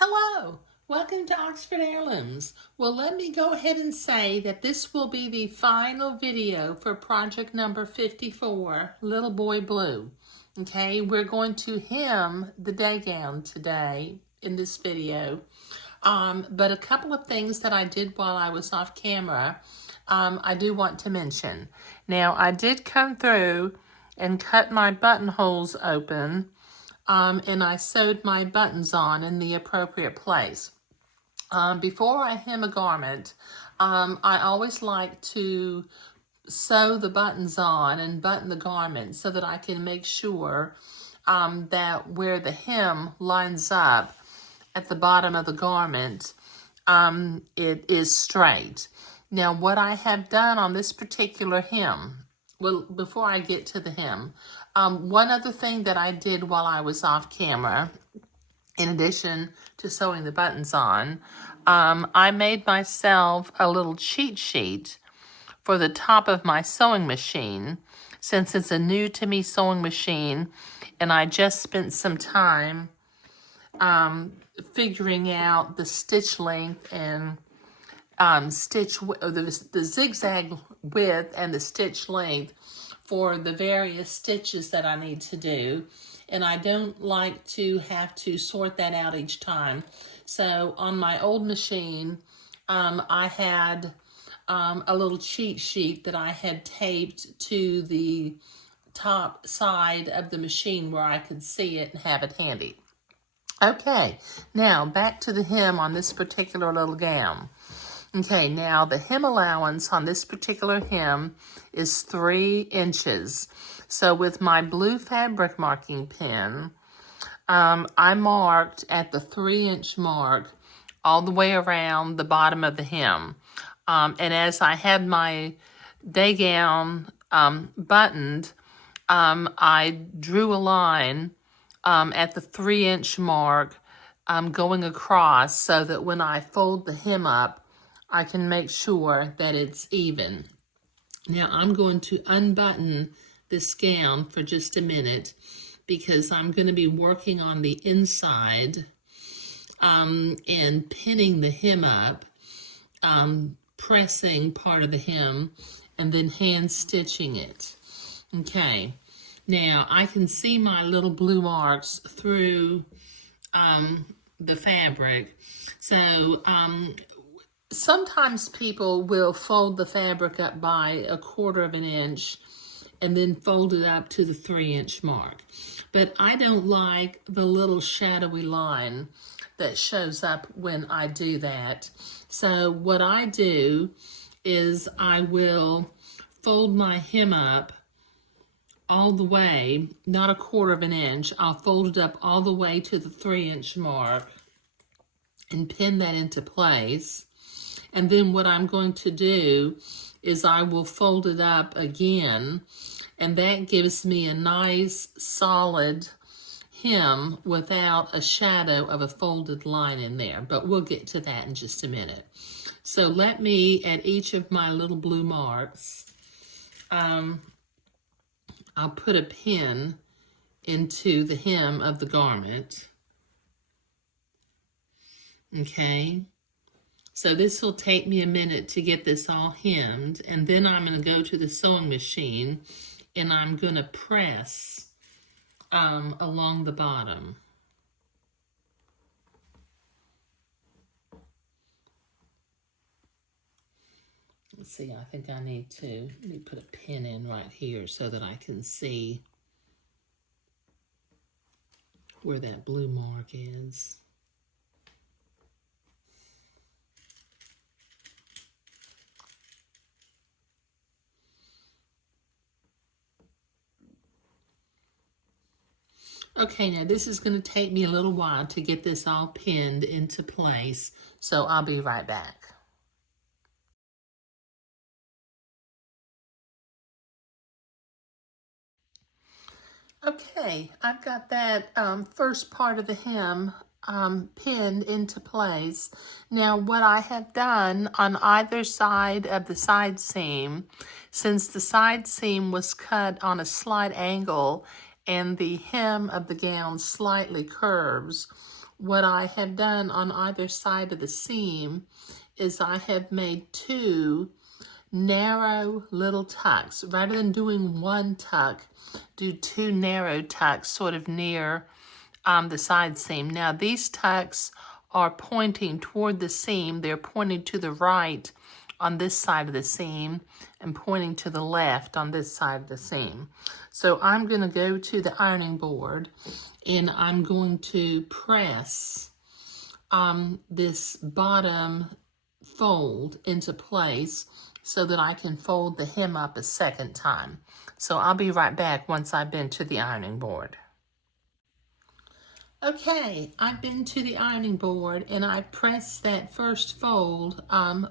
Hello, welcome to Oxford Heirlooms. Well, let me go ahead and say that this will be the final video for project number 54, Little Boy Blue. Okay, we're going to hem the day gown today in this video. But a couple of things that I did while I was off camera, I do want to mention. Now, I did come through and cut my buttonholes open, and I sewed my buttons on in the appropriate place. Before I hem a garment, I always like to sew the buttons on and button the garment so that I can make sure that where the hem lines up at the bottom of the garment, it is straight. Now, what I have done on this particular hem, well, before I get to the hem, one other thing that I did while I was off camera, in addition to sewing the buttons on, I made myself a little cheat sheet for the top of my sewing machine, since it's a new to me sewing machine, and I just spent some time figuring out the stitch length and the zigzag width and the stitch length for the various stitches that I need to do. And I don't like to have to sort that out each time. So on my old machine, I had a little cheat sheet that I had taped to the top side of the machine where I could see it and have it handy. Okay, now back to the hem on this particular little gown. Okay, now the hem allowance on this particular hem is 3 inches. So with my blue fabric marking pen, I marked at the 3-inch mark all the way around the bottom of the hem. And as I had my day gown buttoned, I drew a line at the 3-inch mark going across so that when I fold the hem up, I can make sure that it's even. Now I'm going to unbutton this gown for just a minute because I'm going to be working on the inside and pinning the hem up, pressing part of the hem, and then hand stitching it. Okay, now I can see my little blue marks through the fabric. So sometimes people will fold the fabric up by 1/4 of an inch and then fold it up to the 3-inch mark. But I don't like the little shadowy line that shows up when I do that. So what I do is I will fold my hem up all the way, not 1/4 of an inch. I'll fold it up all the way to the 3-inch mark and pin that into place. And then what I'm going to do is I will fold it up again, and that gives me a nice solid hem without a shadow of a folded line in there. But we'll get to that in just a minute. So let me, at each of my little blue marks, I'll put a pin into the hem of the garment. Okay. So this will take me a minute to get this all hemmed, and then I'm going to go to the sewing machine and I'm going to press along the bottom. Let's see, I think I need to, let me put a pin in right here so that I can see where that blue mark is. Okay, now this is going to take me a little while to get this all pinned into place, so I'll be right back. Okay, I've got that first part of the hem pinned into place. Now what I have done on either side of the side seam, since the side seam was cut on a slight angle and the hem of the gown slightly curves, what I have done on either side of the seam is I have made 2 narrow little tucks. Rather than doing 1 tuck, do 2 narrow tucks sort of near the side seam. Now these tucks are pointing toward the seam. They're pointing to the right on this side of the seam and pointing to the left on this side of the seam. So I'm going to go to the ironing board and I'm going to press this bottom fold into place so that I can fold the hem up a second time. So I'll be right back once I've been to the ironing board. Okay, I've been to the ironing board and I pressed that first fold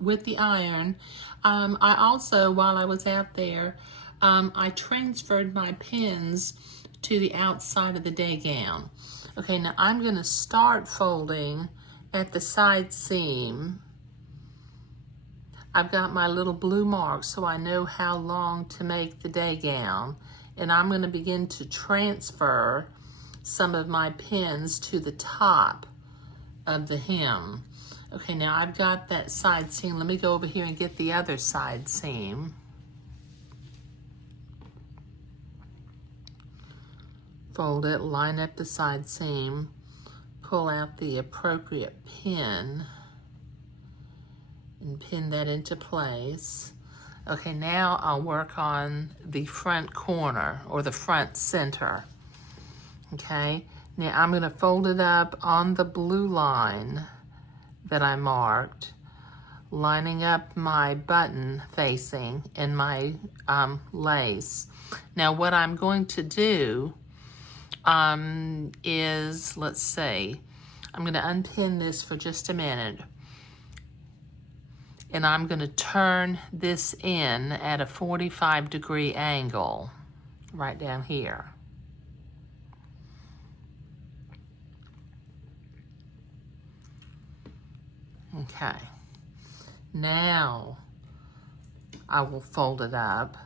with the iron. I also, while I was out there, I transferred my pins to the outside of the day gown. Okay, now I'm going to start folding at the side seam. I've got my little blue mark so I know how long to make the day gown, and I'm going to begin to transfer some of my pins to the top of the hem. Okay, now I've got that side seam. Let me go over here and get the other side seam. Fold it, line up the side seam, pull out the appropriate pin, and pin that into place. Okay, now I'll work on the front corner or the front center. Okay, now I'm going to fold it up on the blue line that I marked, lining up my button facing and my lace. Now what I'm going to do is, let's see, I'm going to unpin this for just a minute. And I'm going to turn this in at a 45-degree angle right down here. Okay. Now I will fold it up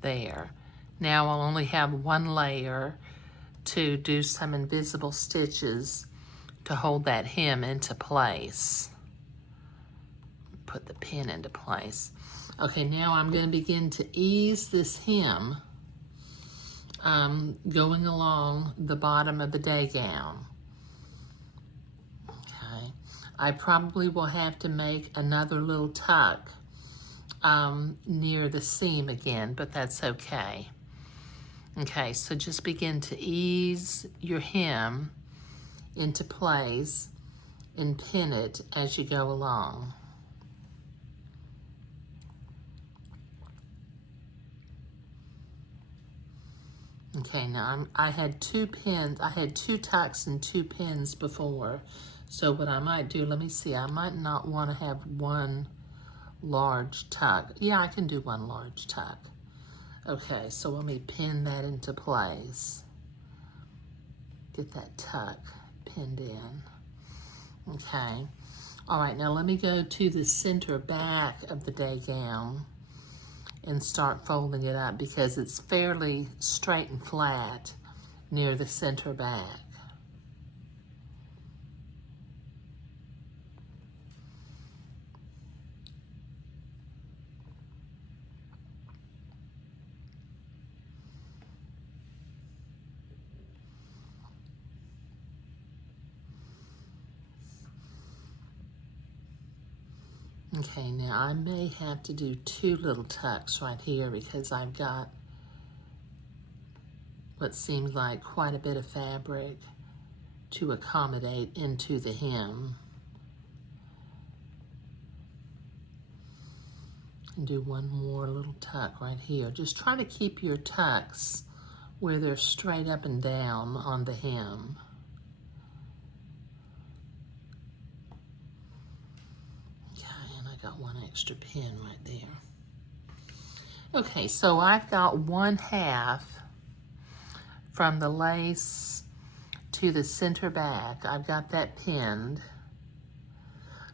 there. Now I'll only have 1 layer to do some invisible stitches to hold that hem into place. Put the pin into place. Okay, now I'm going to begin to ease this hem going along the bottom of the day gown. Okay, I probably will have to make another little tuck near the seam again, but that's okay. Okay, so just begin to ease your hem into place and pin it as you go along. Okay, now I had 2 pins, I had 2 tucks and 2 pins before. So what I might do, let me see, I might not want to have 1 large tuck. Yeah, I can do 1 large tuck. Okay, so let me pin that into place. Get that tuck pinned in. Okay. All right, now let me go to the center back of the day gown and start folding it up because it's fairly straight and flat near the center back. Okay, now I may have to do 2 little tucks right here because I've got what seems like quite a bit of fabric to accommodate into the hem. And do 1 more little tuck right here. Just try to keep your tucks where they're straight up and down on the hem. Got 1 extra pin right there. Okay, so I've got 1/2 from the lace to the center back. I've got that pinned.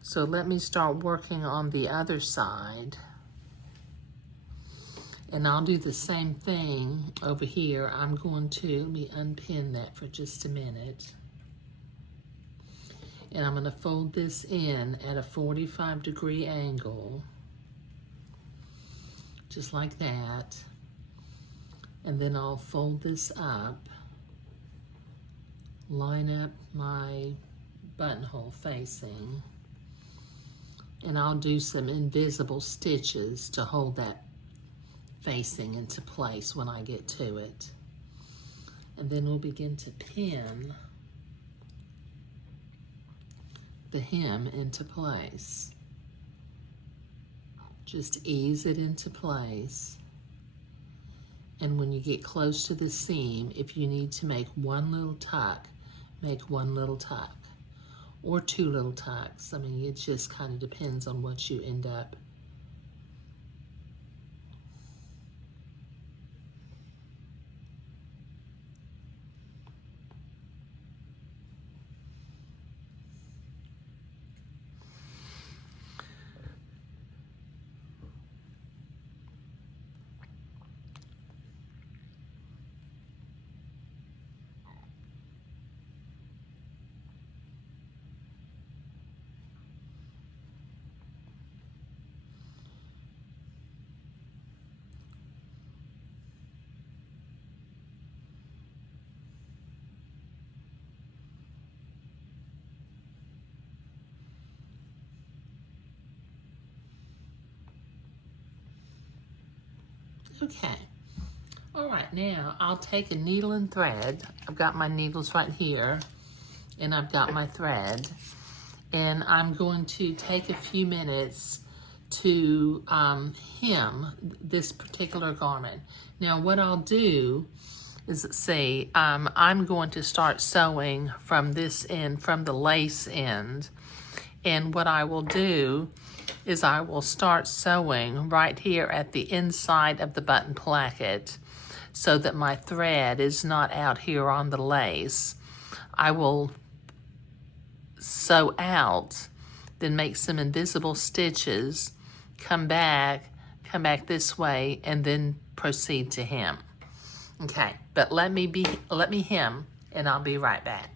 So let me start working on the other side. And I'll do the same thing over here. I'm going to, let me unpin that for just a minute. And I'm going to fold this in at a 45-degree angle, just like that. And then I'll fold this up, line up my buttonhole facing, and I'll do some invisible stitches to hold that facing into place when I get to it. And then we'll begin to pin the hem into place. Just ease it into place. And when you get close to the seam, if you need to make one little tuck, make one little tuck. Or two little tucks. I mean, it just kind of depends on what you end up. Okay. All right, now I'll take a needle and thread. I've got my needles right here, and I've got my thread. And I'm going to take a few minutes to hem this particular garment. Now what I'll do is, say, I'm going to start sewing from this end, from the lace end. And what I will do is I will start sewing right here at the inside of the button placket so that my thread is not out here on the lace. I will sew out, then make some invisible stitches, come back this way, and then proceed to hem. Okay, but let me hem, and I'll be right back.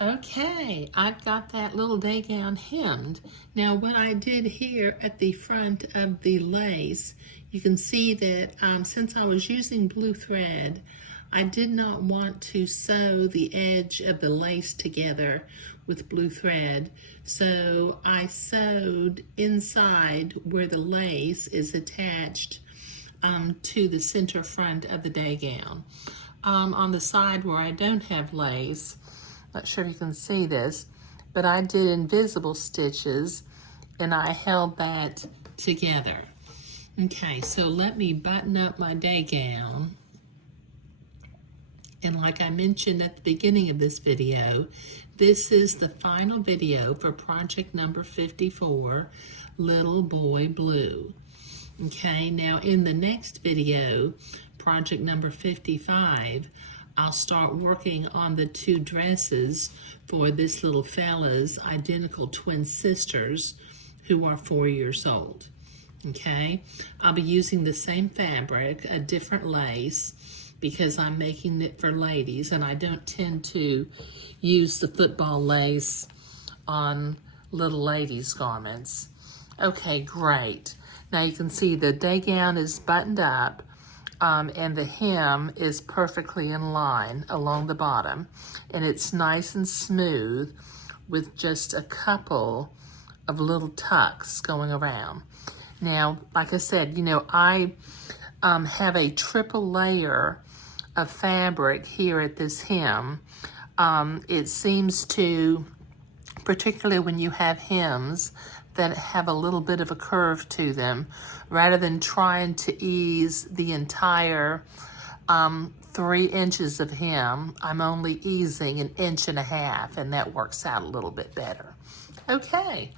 Okay, I've got that little day gown hemmed. Now what I did here at the front of the lace, you can see that since I was using blue thread, I did not want to sew the edge of the lace together with blue thread. So I sewed inside where the lace is attached to the center front of the day gown. On the side where I don't have lace, not sure if you can see this, but I did invisible stitches and I held that together. Okay, so let me button up my day gown. And like I mentioned at the beginning of this video, this is the final video for project number 54, Little Boy Blue. Okay, now in the next video, project number 55, I'll start working on the two dresses for this little fella's identical twin sisters who are 4 years old. Okay, I'll be using the same fabric, a different lace, because I'm making it for ladies and I don't tend to use the football lace on little ladies' garments. Okay, great. Now you can see the day gown is buttoned up. And the hem is perfectly in line along the bottom, and it's nice and smooth with just a couple of little tucks going around. Now, like I said, you know, I have a triple layer of fabric here at this hem. It seems to, particularly when you have hems that have a little bit of a curve to them, rather than trying to ease the entire 3 inches of hem, I'm only easing 1.5 inches, and that works out a little bit better. Okay,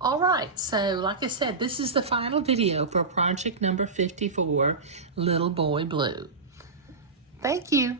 all right, so like I said, this is the final video for project number 54, Little Boy Blue. Thank you.